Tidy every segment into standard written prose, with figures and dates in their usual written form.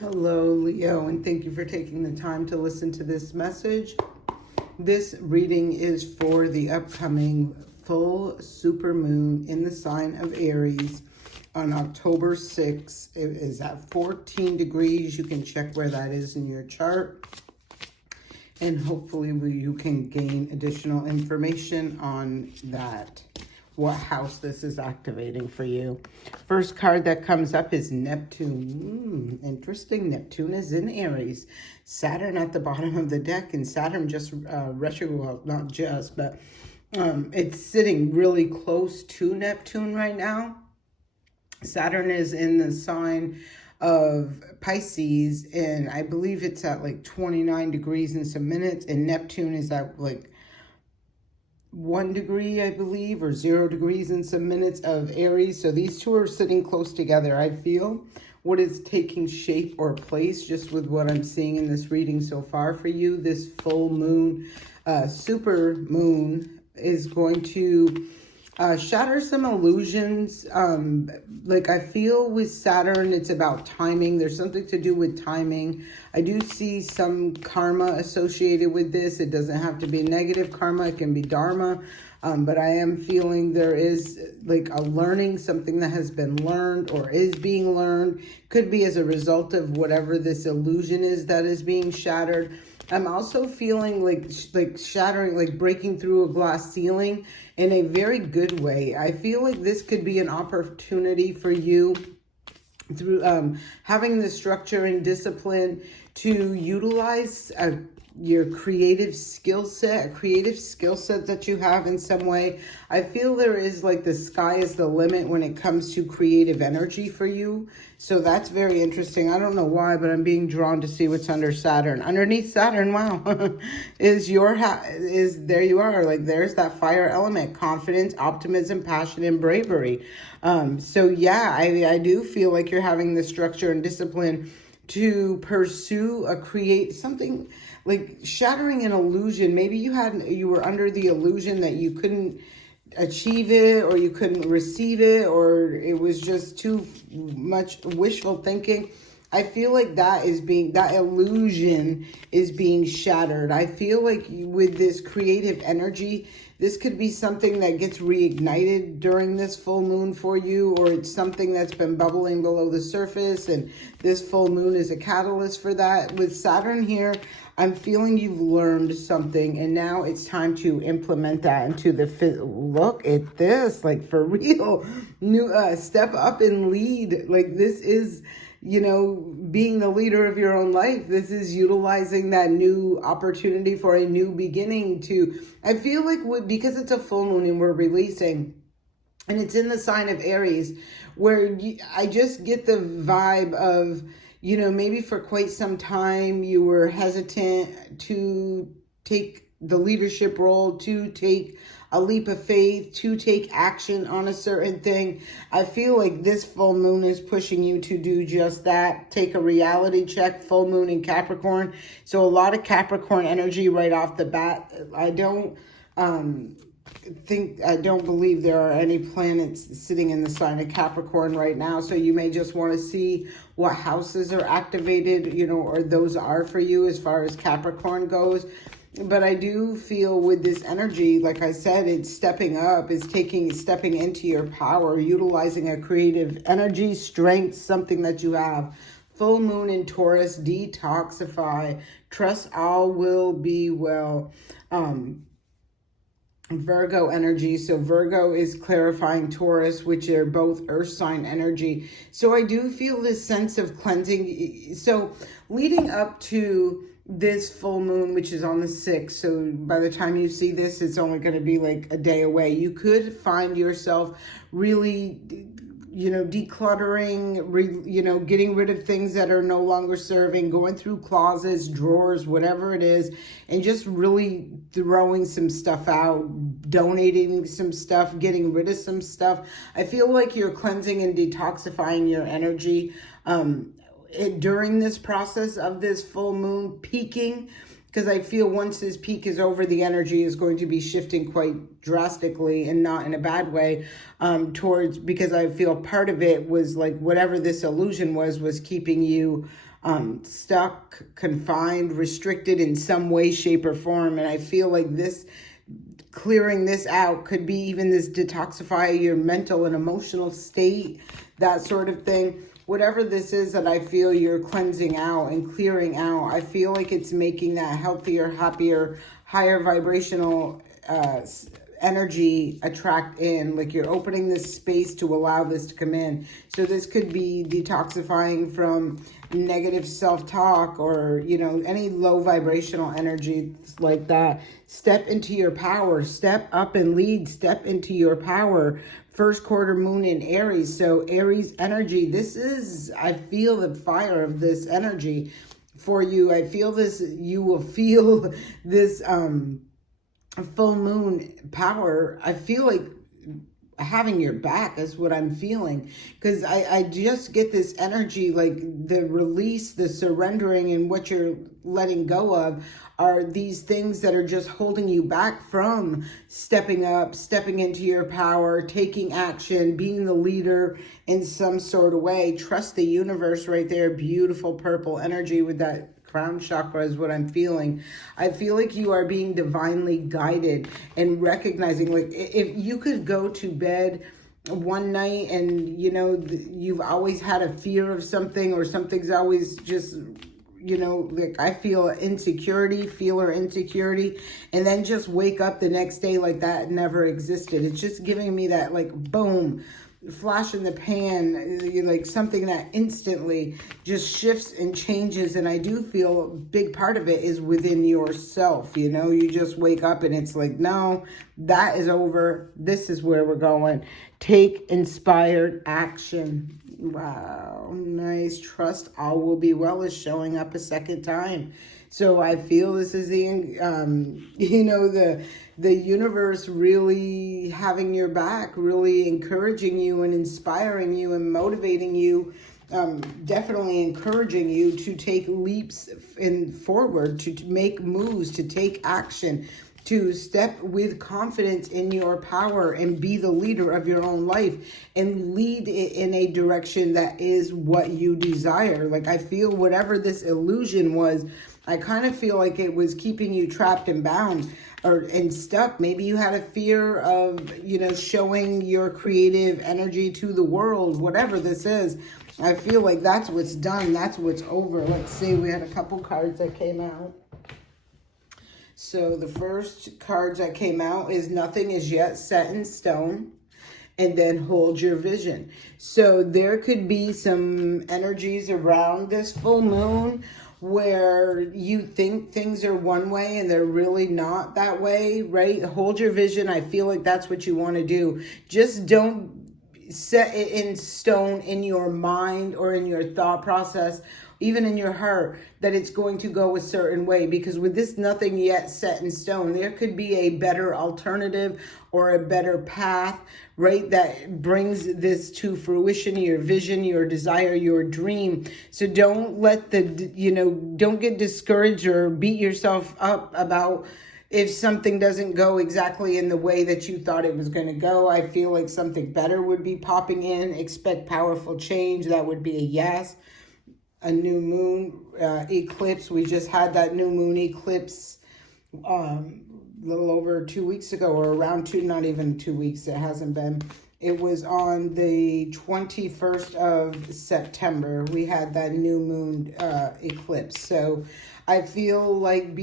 Hello, Leo, and thank you for taking the time to listen to this message. This reading is for the upcoming full supermoon in the sign of Aries on October 6th. It is at 14 degrees. You can check where that is in your chart. And hopefully you can gain additional information on that. What house this is activating for you. First card that comes up is Neptune. Interesting. Neptune is in Aries. Saturn at the bottom of the deck, and Saturn just well, not just, but it's sitting really close to Neptune right now. Saturn is in the sign of Pisces, and I believe it's at like 29 degrees in some minutes, and Neptune is at like 1 degree, I believe, or 0 degrees in some minutes of Aries. So these two are sitting close together. I feel what is taking shape or place just with what I'm seeing in this reading so far for you. This full moon, super moon, is going to shatter some illusions. Like I feel with Saturn, it's about timing. There's something to do with timing. I do see some karma associated with this. It doesn't have to be negative karma. It can be dharma. But I am feeling there is like a learning, something that has been learned or is being learned. Could be as a result of whatever this illusion is that is being shattered. I'm also feeling like shattering, like breaking through a glass ceiling in a very good way. I feel like this could be an opportunity for you through having the structure and discipline to utilize your creative skill set, a creative skill set that you have in some way. I feel there is like the sky is the limit when it comes to creative energy for you. So that's very interesting. I don't know why, but I'm being drawn to see what's under Saturn. Underneath Saturn, wow, is there you are. Like there's that fire element, confidence, optimism, passion, and bravery. So yeah, I do feel like you're having the structure and discipline to pursue create something, like shattering an illusion. Maybe you were under the illusion that you couldn't achieve it, or you couldn't receive it, or it was just too much wishful thinking. I feel like that illusion is being shattered. I feel like with this creative energy, this could be something that gets reignited during this full moon for you, or it's something that's been bubbling below the surface, and this full moon is a catalyst for that. With Saturn here, I'm feeling you've learned something, and now it's time to implement that into the look at this, like for real, new step up and lead. Like this is, being the leader of your own life. This is utilizing that new opportunity for a new beginning I feel like because it's a full moon and we're releasing, and it's in the sign of Aries, where I just get the vibe of, maybe for quite some time you were hesitant to take the leadership role, to take a leap of faith, to take action on a certain thing. I feel like this full moon is pushing you to do just that. Take a reality check. Full moon in Capricorn. So a lot of Capricorn energy right off the bat. I don't believe there are any planets sitting in the sign of Capricorn right now. So you may just want to see what houses are activated, or those are for you as far as Capricorn goes. But I do feel with this energy, like I said, it's stepping up, stepping into your power, utilizing a creative energy, strength, something that you have. Full moon in Taurus, detoxify, trust all will be well. Virgo energy. So Virgo is clarifying Taurus, which are both earth sign energy. So I do feel this sense of cleansing. So leading up to this full moon, which is on the 6th. So by the time you see this, it's only going to be like a day away. You could find yourself really, decluttering, getting rid of things that are no longer serving, going through closets, drawers, whatever it is, and just really throwing some stuff out, donating some stuff, getting rid of some stuff. I feel like you're cleansing and detoxifying your energy during this process of this full moon peaking, because I feel once this peak is over, the energy is going to be shifting quite drastically, and not in a bad way, because I feel part of it was like whatever this illusion was keeping you stuck, confined, restricted in some way, shape, or form. And I feel like this, clearing this out could be even this detoxify your mental and emotional state, that sort of thing. Whatever this is that I feel you're cleansing out and clearing out, I feel like it's making that healthier, happier, higher vibrational energy attract in. Like you're opening this space to allow this to come in. So this could be detoxifying from negative self-talk, or any low vibrational energy like that. Step into your power, step up and lead, step into your power. First quarter moon in Aries, so Aries energy, this is, I feel the fire of this energy for you. I feel this, you will feel this full moon power. I feel like having your back is what I'm feeling, because I just get this energy, like the release, the surrendering, and what you're letting go of are these things that are just holding you back from stepping up, stepping into your power, taking action, being the leader in some sort of way. Trust the universe right there. Beautiful purple energy with that crown chakra is what I'm feeling. I feel like you are being divinely guided and recognizing, like if you could go to bed one night and you've always had a fear of something, or something's always just like I feel insecurity, and then just wake up the next day like that never existed. It's just giving me that like boom, flash in the pan, like something that instantly just shifts and changes. And I do feel a big part of it is within yourself. You just wake up and it's like, no, that is over. This is where we're going. Take inspired action. Wow, nice. Trust all will be well is showing up a second time. So I feel this is the universe really having your back, really encouraging you and inspiring you and motivating you, definitely encouraging you to take leaps forward, to make moves, to take action, to step with confidence in your power and be the leader of your own life and lead it in a direction that is what you desire. Like I feel whatever this illusion was, I kind of feel like it was keeping you trapped and bound and stuck. Maybe you had a fear of, showing your creative energy to the world, whatever this is. I feel like that's what's done. That's what's over. Let's see. We had a couple cards that came out. So the first cards that came out is nothing is yet set in stone, and then hold your vision. So there could be some energies around this full moon where you think things are one way and they're really not that way, right? Hold your vision. I feel like that's what you want to do. Just don't set it in stone in your mind or in your thought process, even in your heart, that it's going to go a certain way. Because with this nothing yet set in stone, there could be a better alternative or a better path, right, that brings this to fruition, your vision, your desire, your dream. So don't let don't get discouraged or beat yourself up about if something doesn't go exactly in the way that you thought it was going to go. I feel like something better would be popping in. Expect powerful change. That would be a yes. A new moon eclipse. We just had that new moon eclipse a little over 2 weeks ago, or around not even 2 weeks. It hasn't been. It was on the 21st of September. We had that new moon eclipse. So I feel like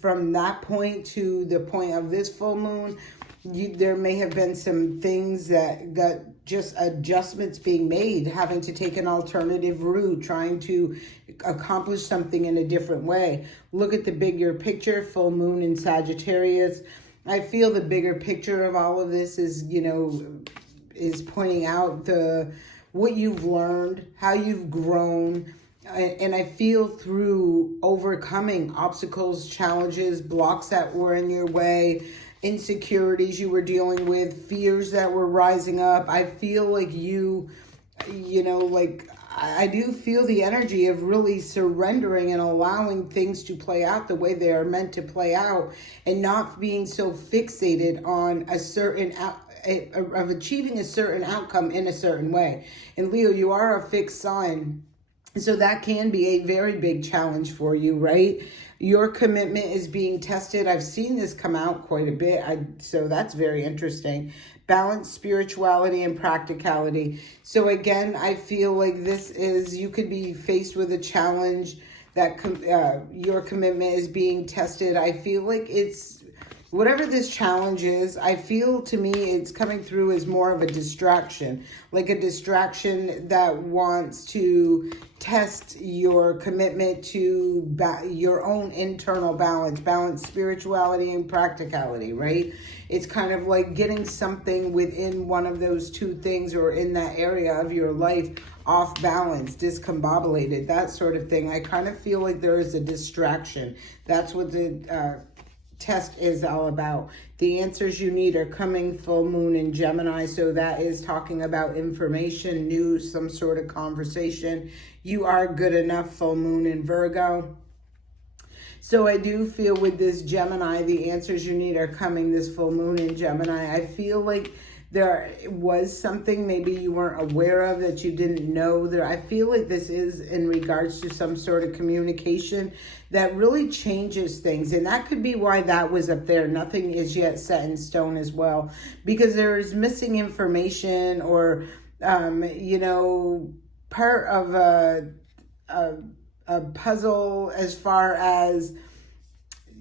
from that point to the point of this full moon, there may have been some things that got just adjustments being made, having to take an alternative route, trying to accomplish something in a different way. Look at the bigger picture, full moon in Sagittarius. I feel the bigger picture of all of this is, is pointing out what you've learned, how you've grown. And I feel through overcoming obstacles, challenges, blocks that were in your way, insecurities you were dealing with, fears that were rising up. I feel like I do feel the energy of really surrendering and allowing things to play out the way they are meant to play out, and not being so fixated on a certain of achieving a certain outcome in a certain way. And Leo, you are a fixed sign. So that can be a very big challenge for you, right? Your commitment is being tested. I've seen this come out quite a bit. So that's very interesting. Balance, spirituality, and practicality. So again, I feel like this is, you could be faced with a challenge that your commitment is being tested. I feel like it's, whatever this challenge is, I feel to me it's coming through as more of a distraction, like a distraction that wants to test your commitment to your own internal balance, spirituality and practicality, right? It's kind of like getting something within one of those two things or in that area of your life off balance, discombobulated, that sort of thing. I kind of feel like there is a distraction. That's what the test is all about. The answers you need are coming full moon in Gemini, so that is talking about information, news, some sort of conversation. You are good enough, full moon in Virgo. So I do feel with this Gemini, the answers you need are coming this full moon in Gemini. I feel like there was something maybe you weren't aware of that you didn't know there. I feel like this is in regards to some sort of communication that really changes things. And that could be why that was up there. Nothing is yet set in stone as well, because there is missing information or, part of a puzzle as far as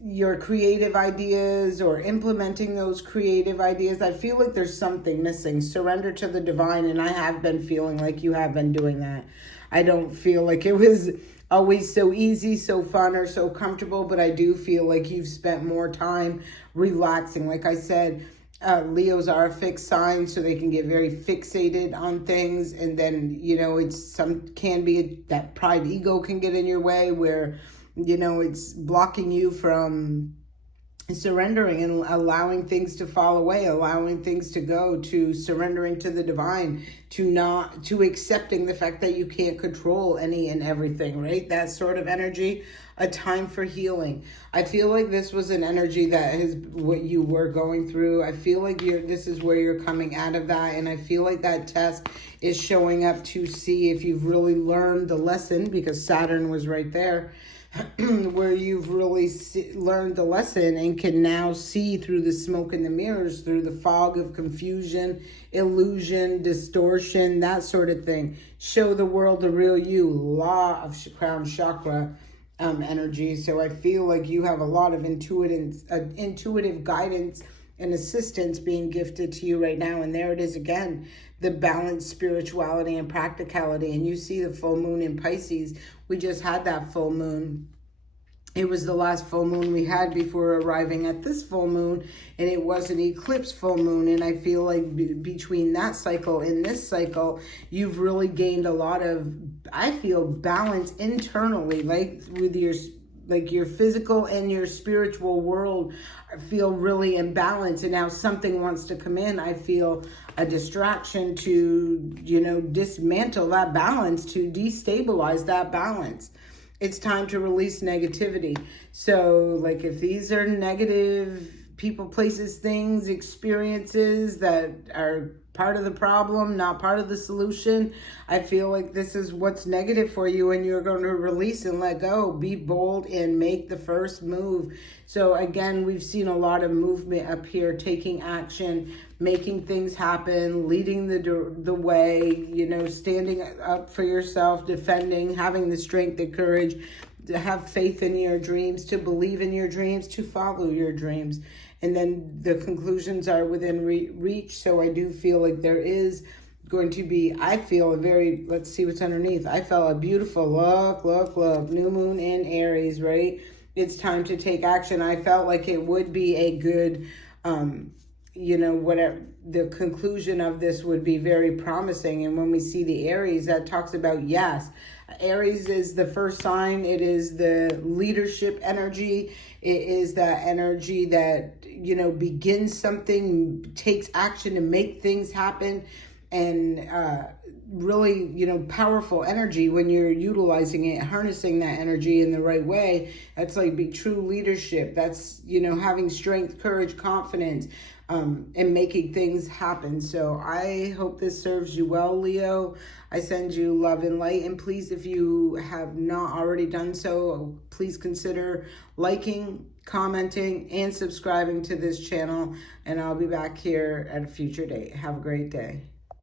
your creative ideas or implementing those creative ideas. I feel like there's something missing. Surrender to the divine, and I have been feeling like you have been doing that. I don't feel like it was always so easy, so fun, or so comfortable, but I do feel like you've spent more time relaxing. Like I said, Leos are a fixed sign, so they can get very fixated on things, and then can be that pride ego can get in your way where it's blocking you from surrendering and allowing things to fall away, allowing things to go, to surrendering to the divine, to accepting the fact that you can't control any and everything, right? That sort of energy, a time for healing. I feel like this was an energy that is what you were going through. I feel like this is where you're coming out of that. And I feel like that test is showing up to see if you've really learned the lesson, because Saturn was right there. Where you've really learned the lesson and can now see through the smoke and the mirrors, through the fog of confusion, illusion, distortion, that sort of thing. Show the world the real you, law of crown chakra energy. So I feel like you have a lot of intuitive guidance and assistance being gifted to you right now. And there it is again, the balance, spirituality, and practicality. And you see the full moon in Pisces. We just had that full moon. It was the last full moon we had before arriving at this full moon, and it was an eclipse full moon. And I feel like between that cycle and this cycle, you've really gained a lot of, I feel, balance internally, like with your physical and your spiritual world feel really in balance. And now something wants to come in. I feel a distraction to, dismantle that balance, to destabilize that balance. It's time to release negativity. So like if these are negative people, places, things, experiences that are part of the problem, not part of the solution, I feel like this is what's negative for you, and you're going to release and let go. Be bold and make the first move. So again, we've seen a lot of movement up here, taking action, making things happen, leading the way, standing up for yourself, defending, having the strength, the courage, to have faith in your dreams, to believe in your dreams, to follow your dreams. And then the conclusions are within reach. So I do feel like there is going to be, I feel a very, let's see what's underneath. I felt a beautiful look, new moon in Aries, right? It's time to take action. I felt like it would be a good, whatever the conclusion of this would be very promising. And when we see the Aries, that talks about, yes, Aries is the first sign. It is the leadership energy. It is that energy that, begins something, takes action to make things happen. And really, powerful energy when you're utilizing it, harnessing that energy in the right way. That's like true leadership. That's, having strength, courage, confidence, and making things happen. So I hope this serves you well, Leo. I send you love and light. And please, if you have not already done so, please consider liking, commenting, and subscribing to this channel. And I'll be back here at a future date. Have a great day.